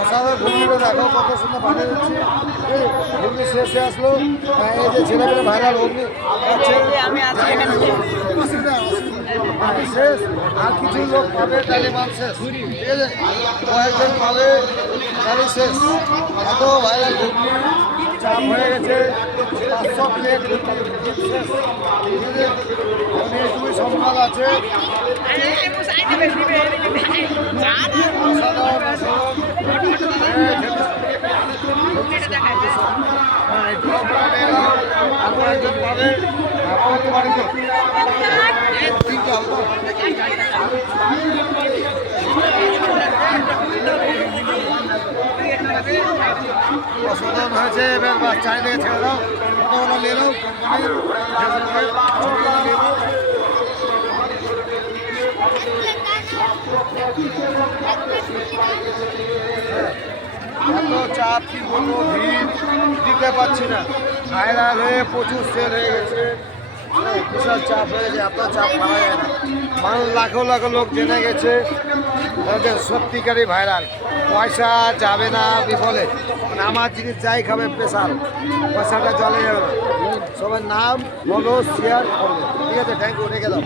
অসাধারণ ঘুগনিটা দেখো কত সুন্দর বানিয়ে দিচ্ছে। ঘুগনি শেষে আসলো, এই যে ছেলেমেয়ে ভাইরাল ঘুগনি শেষ। আর কিছু লোক পাবে তাহলে মান শেষ, ঠিক আছে, কয়েকজন পাবে তাহলে শেষ। এত ভাইরাল ঘুগনি চাপ হয়ে গেছে, 500 প্লেট শেষ, ঠিক আছে। এইটুকুই সম্মান আছে। অসাধারণ হয়েছে। এবার বাস চারিদিকে ছেড়ে দাও, কতগুলো নিয়ে নাও এত চাপ কি বলবো, ভিড় দিতে পারছি না, ভাইরাল হয়ে প্রচুর সেল হয়ে গেছে। বিশাল চাপ হয়ে গেছে, এত চাপ মারা যায় না। মানুষ লাখো লাখো লোক জেনে গেছে সত্যিকারই ভাইরাল। পয়সা যাবে না বিফলে, মানে আমার জিনিস যাই খাবে স্পেশাল, পয়সাটা জলে যাবে না। সবার নাম বলো, শেয়ার করবে, ঠিক আছে। থ্যাংক ইউ, রেখে দাও।